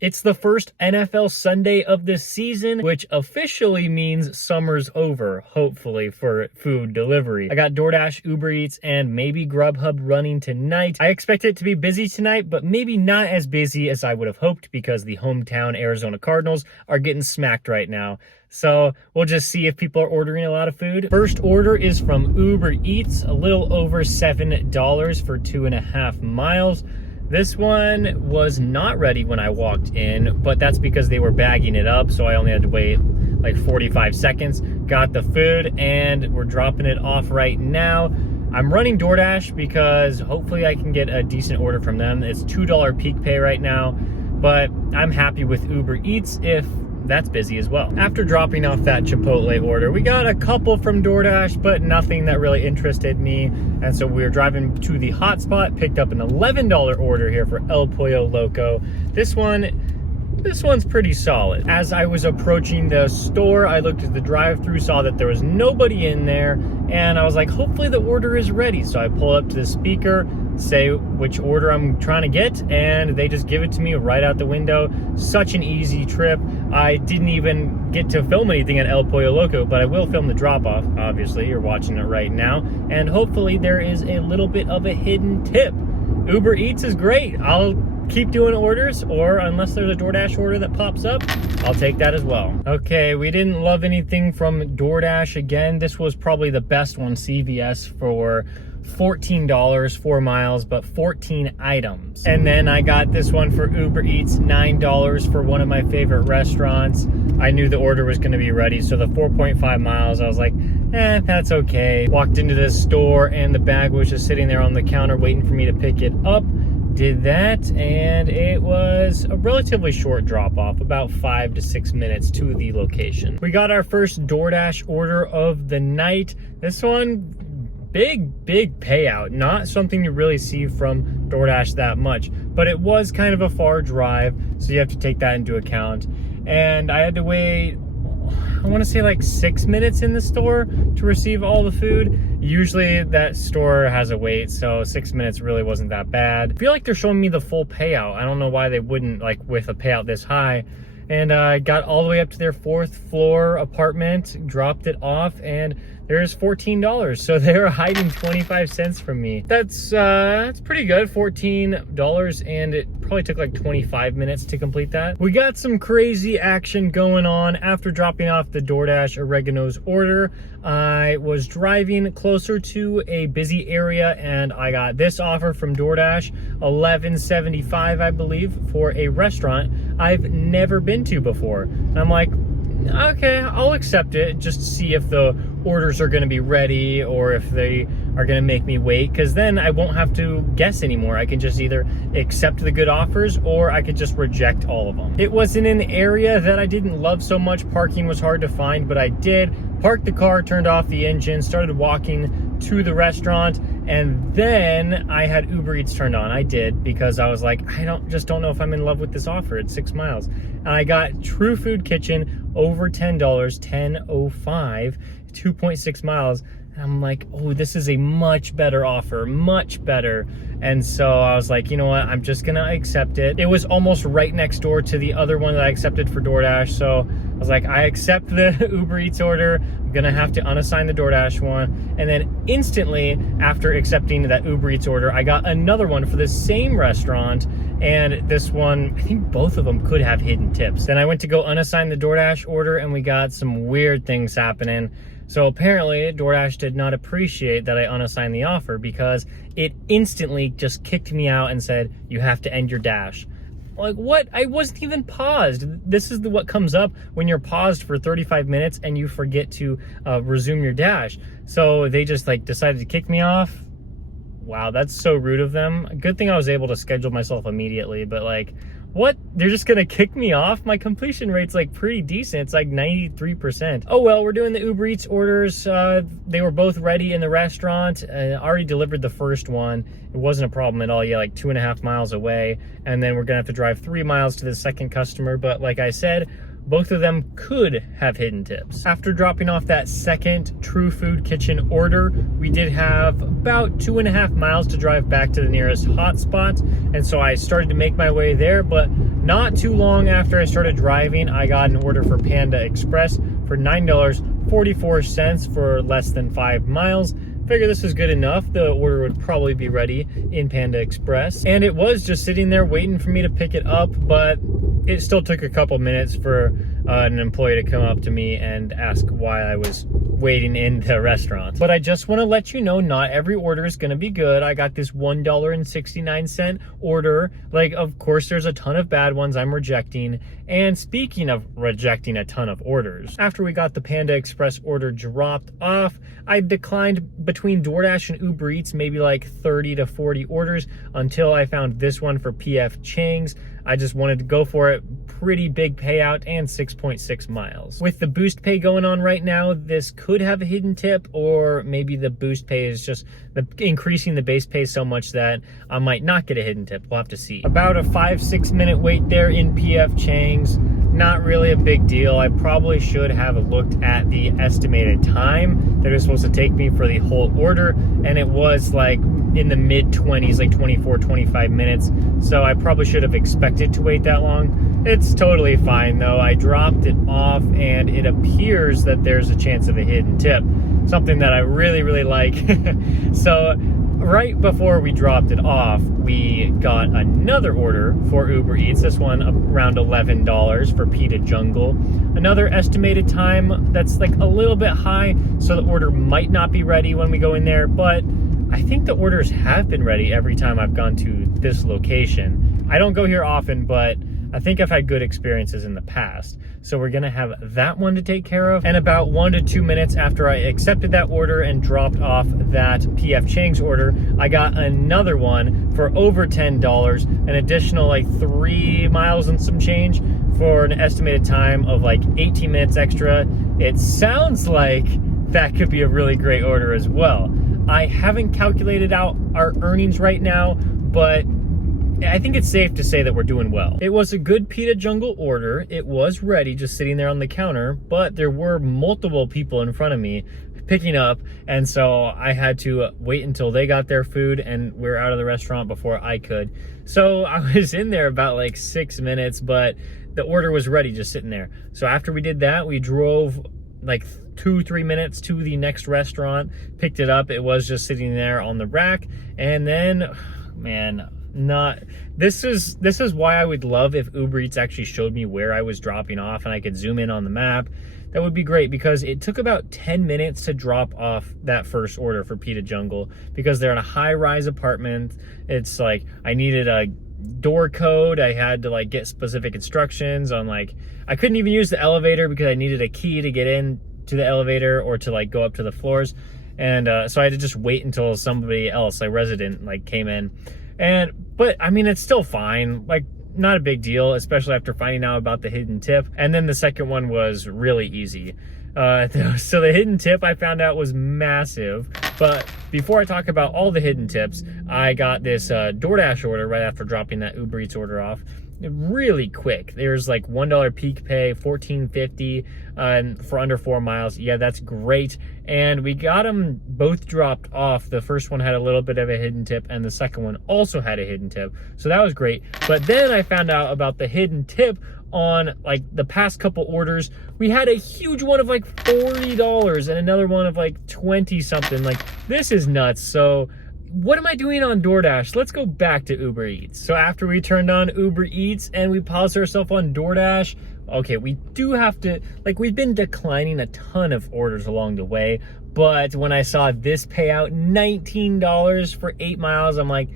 It's the first NFL Sunday of the season, which officially means summer's over, hopefully, for food delivery. I got Doordash, Ubereats, and maybe Grubhub running tonight. I expect it to be busy tonight, but maybe not as busy as I would have hoped because the hometown Arizona Cardinals are getting smacked right now. So we'll just see if people are ordering a lot of food. First order is from Ubereats, a little over $7 for 2.5 miles. This one was not ready when I walked in, but that's because they were bagging it up, so I only had to wait like 45 seconds. Got the food, and we're dropping it off right now. I'm running Doordash because hopefully I can get a decent order from them. It's $2 peak pay right now, but I'm happy with Ubereats if that's busy as well. After dropping off that Chipotle order, we got a couple from Doordash, but nothing that really interested me. And so we were driving to the hotspot, picked up an $11 order here for El Pollo Loco. This one's pretty solid. As I was approaching the store, I looked at the drive-thru, saw that there was nobody in there, and I was like, hopefully the order is ready. So I pull up to the speaker, say which order I'm trying to get, and they just give it to me right out the window. Such an easy trip. I didn't even get to film anything at El Pollo Loco, but I will film the drop-off. Obviously, you're watching it right now, and hopefully there is a little bit of a hidden tip. Ubereats is great. I'll keep doing orders, or unless there's a Doordash order that pops up, I'll take that as well. Okay, we didn't love anything from Doordash again. This was probably the best one, CVS, for $14, 4 miles, but 14 items. And then I got this one for Ubereats, $9 for one of my favorite restaurants. I knew the order was going to be ready, so the 4.5 miles, I was like, that's okay. Walked into this store, and the bag was just sitting there on the counter waiting for me to pick it up. Did that, and it was a relatively short drop-off, about 5 to 6 minutes to the location. We got our first Doordash order of the night. This one, big payout. Not something you really see from Doordash that much, but it was kind of a far drive, so you have to take that into account. And I had to wait, I want to say like 6 minutes in the store to receive all the food. Usually that store has a wait, so 6 minutes really wasn't that bad. I feel like they're showing me the full payout. I don't know why they wouldn't, like, with a payout this high. And I got all the way up to their 4th floor apartment, dropped it off, and there's $14. So they were hiding 25 cents from me. That's pretty good, $14, and it probably took like 25 minutes to complete that. We got some crazy action going on after dropping off the Doordash Oregano's order. I was driving closer to a busy area, and I got this offer from Doordash, $11.75, I believe, for a restaurant I've never been to before. And I'm like, okay, I'll accept it, just to see if the orders are going to be ready or if they are going to make me wait, because then I won't have to guess anymore. I can just either accept the good offers or I could just reject all of them. It was in an area that I didn't love so much. Parking was hard to find, but I did park the car, turned off the engine, started walking to the restaurant, and then I had Ubereats turned on. I did, because I was like, I don't know if I'm in love with this offer. It's 6 miles. And I got True Food Kitchen over $10, $10.05, 2.6 miles. And I'm like, oh, this is a much better offer, much better. And so I was like, you know what, I'm just gonna accept it. It was almost right next door to the other one that I accepted for Doordash. So I was like, I accept the Ubereats order. I'm gonna have to unassign the Doordash one. And then instantly after accepting that Ubereats order, I got another one for the same restaurant. And this one, I think both of them could have hidden tips. Then I went to go unassign the Doordash order, and we got some weird things happening. So apparently Doordash did not appreciate that I unassigned the offer, because it instantly just kicked me out and said, you have to end your dash. Like, what? I wasn't even paused. This is what comes up when you're paused for 35 minutes and you forget to resume your dash. So they just like decided to kick me off. Wow, that's so rude of them. Good thing I was able to schedule myself immediately, but like, what? They're just gonna kick me off? My completion rate's like pretty decent. It's like 93%. Oh well, we're doing the Ubereats orders. They were both ready in the restaurant. I already delivered the first one. It wasn't a problem at all. Yeah, like 2.5 miles away. And then we're gonna have to drive 3 miles to the second customer. But like I said, both of them could have hidden tips. After dropping off that second True Food Kitchen order, we did have about 2.5 miles to drive back to the nearest hotspot. And so I started to make my way there, but Not too long after I started driving, I got an order for Panda Express for $9.44 for less than 5 miles. Figure this is good enough. The order would probably be ready in Panda Express. And it was just sitting there waiting for me to pick it up, but it still took a couple minutes for an employee to come up to me and ask why I was waiting in the restaurant. But I just want to let you know, not every order is going to be good. I got this $1.69 order. Like, of course, there's a ton of bad ones I'm rejecting. And speaking of rejecting a ton of orders, after we got the Panda Express order dropped off, I declined between DoorDash and Uber Eats maybe like 30 to 40 orders until I found this one for PF Chang's. I just wanted to go for it. Pretty big payout and 6.6 miles. With the boost pay going on right now, this could have a hidden tip, or maybe the boost pay is just increasing the base pay so much that I might not get a hidden tip. We'll have to see. About a 5-6 minute wait there in PF Chang's. Not really a big deal. I probably should have looked at the estimated time that it was supposed to take me for the whole order, and it was like in the mid-20s, like 24, 25 minutes. So I probably should have expected to wait that long. It's totally fine though. I dropped it off and it appears that there's a chance of a hidden tip. Something that I really, really like. So right before we dropped it off, we got another order for Uber Eats. This one around $11 for Pita Jungle. Another estimated time that's like a little bit high, so the order might not be ready when we go in there, but I think the orders have been ready every time I've gone to this location. I don't go here often, but I think I've had good experiences in the past. So we're gonna have that one to take care of. And about 1 to 2 minutes after I accepted that order and dropped off that PF Chang's order, I got another one for over $10, an additional like 3 miles and some change for an estimated time of like 18 minutes extra. It sounds like that could be a really great order as well. I haven't calculated out our earnings right now, but I think it's safe to say that we're doing well. It was a good Pita Jungle order. It was ready, just sitting there on the counter, but there were multiple people in front of me picking up, and so I had to wait until they got their food and we're out of the restaurant before I could. So I was in there about like 6 minutes, but the order was ready, just sitting there. So after we did that, we drove like 2-3 minutes to the next restaurant, picked it up. It was just sitting there on the rack, and then, man, this is why I would love if Uber Eats actually showed me where I was dropping off and I could zoom in on the map. That would be great, because it took about 10 minutes to drop off that first order for Pita Jungle, because they're in a high-rise apartment. It's like I needed a door code. I had to like get specific instructions on, like, I couldn't even use the elevator because I needed a key to get in to the elevator or to like go up to the floors. And so I had to just wait until somebody else, like resident, like came in. But I mean, it's still fine, like not a big deal, especially after finding out about the hidden tip. And then the second one was really easy. So the hidden tip I found out was massive. But before I talk about all the hidden tips, I got this DoorDash order right after dropping that Uber Eats order off. Really quick. There's like $1 peak pay, $14.50 for under 4 miles. Yeah, that's great. And we got them both dropped off. The first one had a little bit of a hidden tip, and the second one also had a hidden tip. So that was great. But then I found out about the hidden tip on like the past couple orders. We had a huge one of like $40 and another one of like 20 something. Like, this is nuts. So what am I doing on DoorDash? Let's go back to Uber Eats. So after we turned on Uber Eats and we paused ourselves on DoorDash, okay, we do have to, like, we've been declining a ton of orders along the way, but when I saw this payout, $19 for 8 miles, I'm like,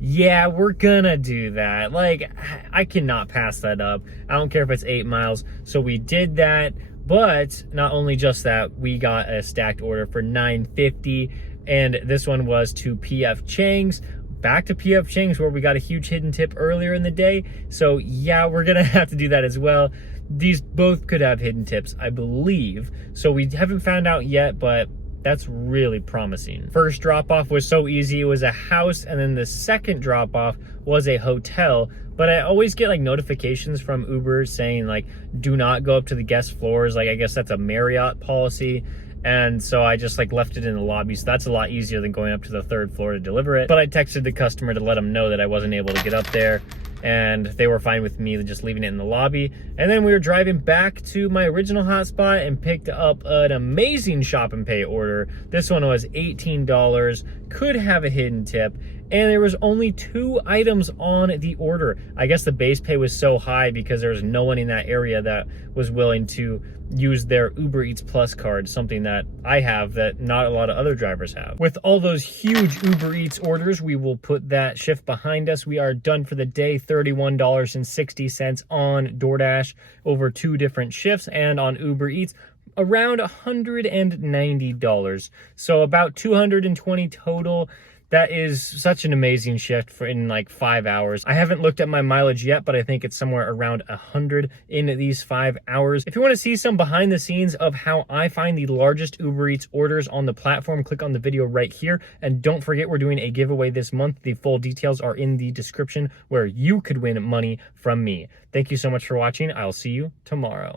yeah, we're gonna do that. Like, I cannot pass that up. I don't care if it's 8 miles. So we did that, but not only just that, we got a stacked order for $9.50. And this one was to PF Chang's. Back to PF Chang's, where we got a huge hidden tip earlier in the day. So yeah, we're gonna have to do that as well. These both could have hidden tips, I believe. So we haven't found out yet, but that's really promising. First drop off was so easy. It was a house, and then the second drop off was a hotel. But I always get like notifications from Uber saying like, do not go up to the guest floors. Like, I guess that's a Marriott policy. And so I just like left it in the lobby. So that's a lot easier than going up to the 3rd floor to deliver it. But I texted the customer to let them know that I wasn't able to get up there. and they were fine with me just leaving it in the lobby. And then we were driving back to my original hotspot and picked up an amazing shop and pay order. This one was $18, could have a hidden tip, and there was only 2 items on the order. I guess the base pay was so high because there was no one in that area that was willing to use their Uber Eats Plus card, something that I have that not a lot of other drivers have. With all those huge Uber Eats orders, we will put that shift behind us. We are done for the day, $31.60 on DoorDash over 2 different shifts, and on Uber Eats, around $190. So about 220 total. That is such an amazing shift for in like 5 hours. I haven't looked at my mileage yet, but I think it's somewhere around 100 in these 5 hours. If you want to see some behind the scenes of how I find the largest Uber Eats orders on the platform, click on the video right here. And don't forget, we're doing a giveaway this month. The full details are in the description where you could win money from me. Thank you so much for watching. I'll see you tomorrow.